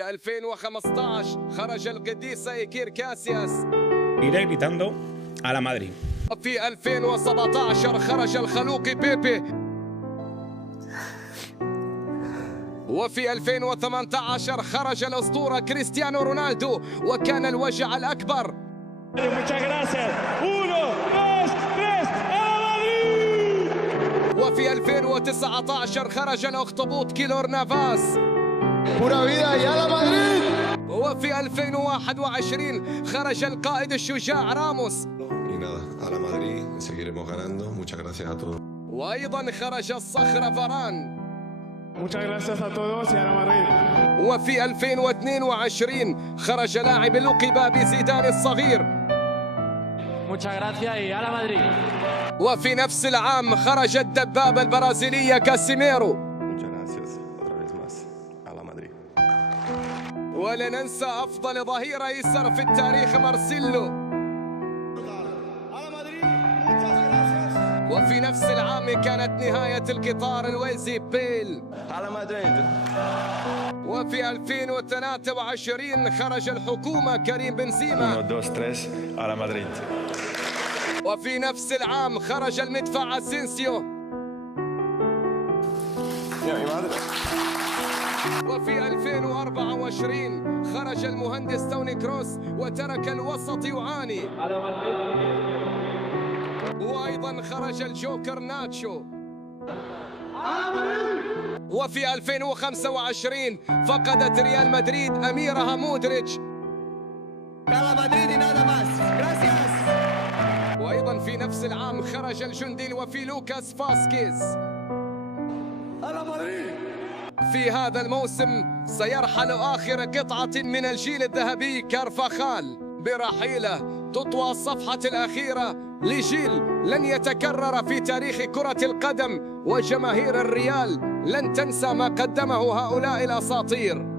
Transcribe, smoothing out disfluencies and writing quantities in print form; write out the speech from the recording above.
في 2015 خرج القديس إيكير كاسياس. Iré gritando a la Madrid. في 2017 خرج الخلوق بيبي. وفي 2018 خرج الأسطورة كريستيانو رونالدو وكان الوجع الأكبر. وفي 2019 خرج الأخطبوط كيلور نافاس. وفي 2021 خرج القائد الشجاع راموس. وأيضا خرج الصخرة فاران. وفي 2022 خرج لاعب لقب بزيدان الصغير. وفي نفس العام خرج الدبابة البرازيلية كاسيميرو. ولا ننسى أفضل ظهير أيسر في التاريخ مارسيلو. وفي نفس العام كانت نهاية القطار الويزي بيل. وفي 2023 خرج الحكومة كريم بنزيما. وفي نفس العام خرج المدفع اسينسيو. وفي 2024 خرج المهندس توني كروس وترك الوسط يعاني. وأيضا خرج الجوكر ناتشو. وفي 2025 فقدت ريال مدريد أميرها مودريتش. وأيضا في نفس العام خرج الجندي الوفي لوكاس فاسكيز. في هذا الموسم سيرحل آخر قطعة من الجيل الذهبي كارفاخال. برحيله تطوى الصفحة الأخيرة لجيل لن يتكرر في تاريخ كرة القدم، وجماهير الريال لن تنسى ما قدمه هؤلاء الأساطير.